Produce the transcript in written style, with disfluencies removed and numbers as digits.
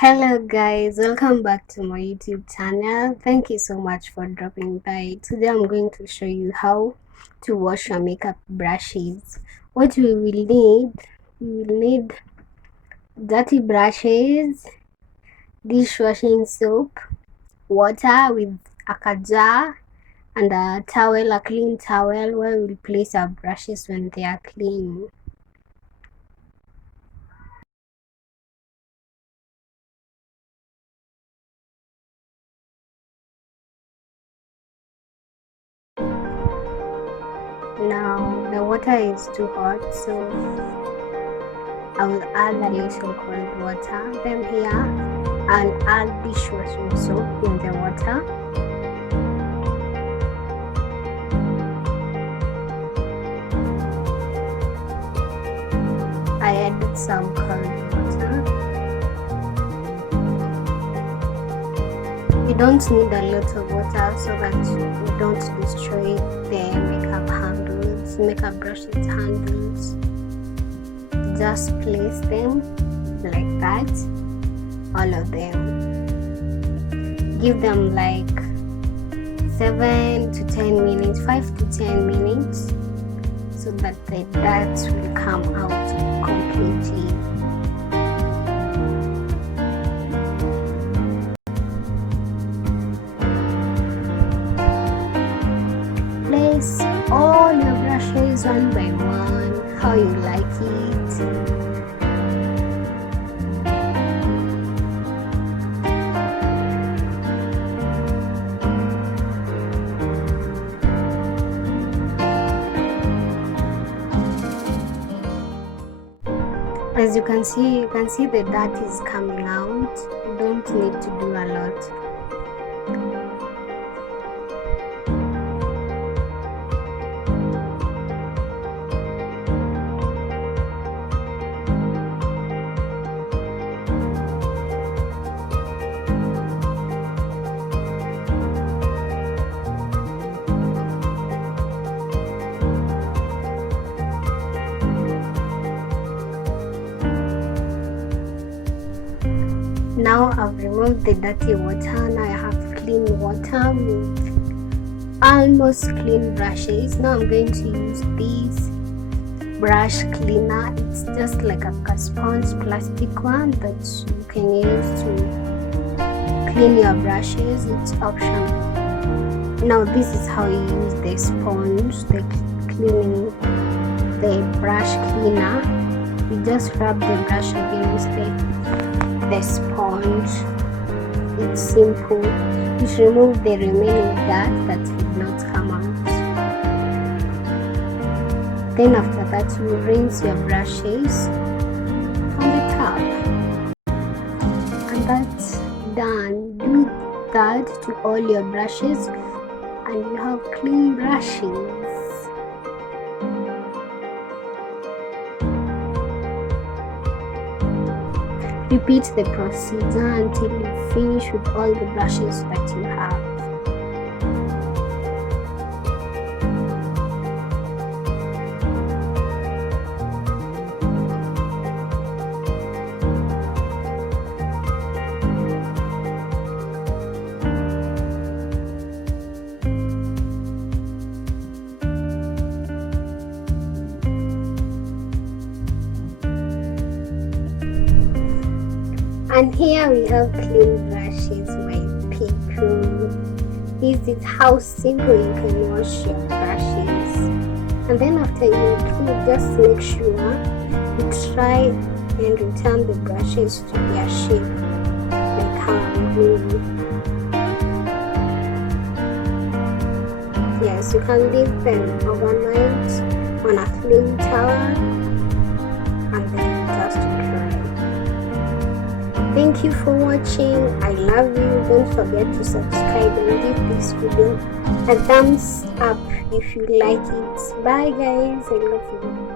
Hello guys, welcome back to my YouTube channel. Thank you so much for dropping by. Today I'm going to show you how to wash your makeup brushes. What we will need dirty brushes, dishwashing soap, water with a jar, and a towel, a clean towel where we'll place our brushes when they are clean. Now the water is too hot, so I will add a little cold water. Then here I'll add dishwashing soap in the water. I added some cold water. You don't need a lot of water so that you don't destroy the makeup brushes handles. Just place them like that, all of them. Give them like 7 to 10 minutes, 5 to 10 minutes, so that the dirt will come out completely. Place all your brushes one by one, how you like it. As you can see the dirt is coming out. You don't need to do a lot. Now I've removed the dirty water. Now I have clean water with almost clean brushes. Now I'm going to use this brush cleaner. It's just like a sponge plastic one that you can use to clean your brushes. It's optional. Now this is how you use the sponge, the cleaning the brush cleaner. You just rub the brush against the sponge. It's simple. You should remove the remaining dirt that did not come out. Then after that you rinse your brushes from the tub, and that's done. Do that to all your brushes and you have clean brushes. Repeat the procedure until you finish with all the brushes that you have. And here we have clean brushes, my people. This is how simple you can wash your brushes. And then after you clean, just make sure you try and return the brushes to their shape, like how I'm doing. Yes, you can leave them overnight on a clean towel and then just dry. Thank you for watching. I love you. Don't forget to subscribe and give this video a thumbs up if you like it. Bye guys. I love you.